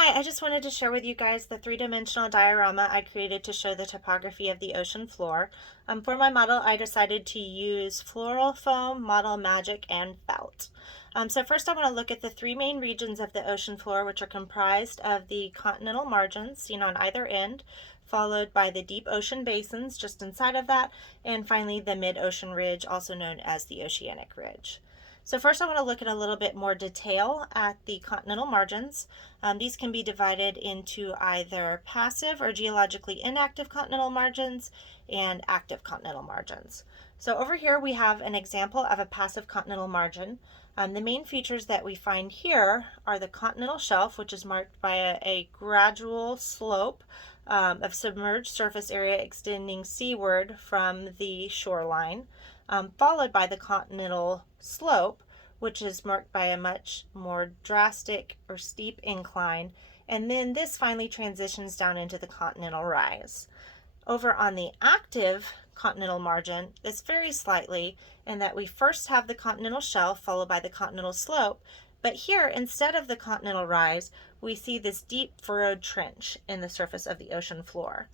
Hi, I just wanted to share with you guys the three-dimensional diorama I created to show the topography of the ocean floor. For my model, I decided to use floral foam, model magic, and felt. So first I want to look at the three main regions of the ocean floor, which are comprised of the continental margins seen on either end, followed by the deep ocean basins just inside of that, and finally the mid-ocean ridge, also known as the oceanic ridge. So first I want to look at a little bit more detail at the continental margins. These can be divided into either passive or geologically inactive continental margins and active continental margins. So over here we have an example of a passive continental margin. The main features that we find here are the continental shelf, which is marked by a gradual slope of submerged surface area extending seaward from the shoreline, followed by the continental slope, which is marked by a much more drastic or steep incline, and then this finally transitions down into the continental rise. Over on the active continental margin, this varies slightly in that we first have the continental shelf followed by the continental slope, but here instead of the continental rise, we see this deep furrowed trench in the surface of the ocean floor.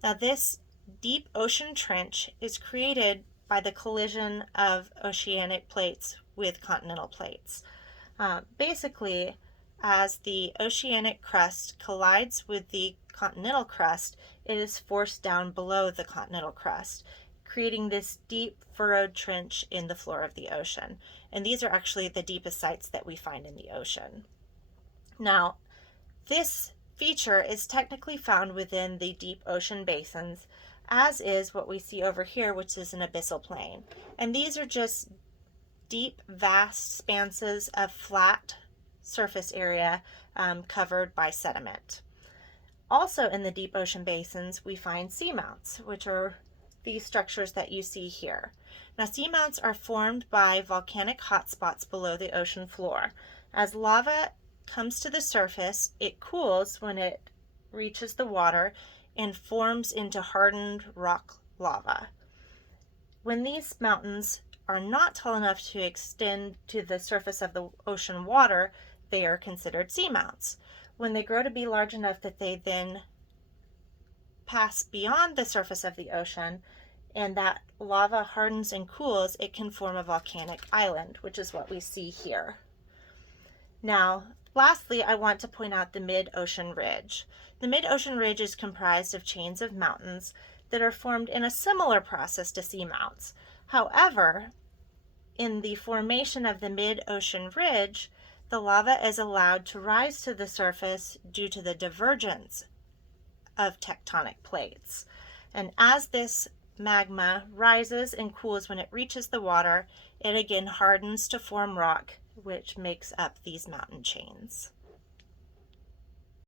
Now this deep ocean trench is created by the collision of oceanic plates with continental plates. Basically, as the oceanic crust collides with the continental crust, it is forced down below the continental crust, creating this deep furrowed trench in the floor of the ocean. And these are actually the deepest sites that we find in the ocean. Now, this feature is technically found within the deep ocean basins, as is what we see over here, which is an abyssal plain. And these are just deep, vast expanses of flat surface area covered by sediment. Also in the deep ocean basins, we find seamounts, which are these structures that you see here. Now, seamounts are formed by volcanic hotspots below the ocean floor. As lava comes to the surface, it cools when it reaches the water and forms into hardened rock lava. When these mountains are not tall enough to extend to the surface of the ocean water, they are considered seamounts. When they grow to be large enough that they then pass beyond the surface of the ocean and that lava hardens and cools, it can form a volcanic island, which is what we see here. Now, lastly, I want to point out the mid-ocean ridge. The mid-ocean ridge is comprised of chains of mountains that are formed in a similar process to seamounts. However, in the formation of the mid-ocean ridge, the lava is allowed to rise to the surface due to the divergence of tectonic plates. And as this magma rises and cools when it reaches the water, it again hardens to form rock, which makes up these mountain chains.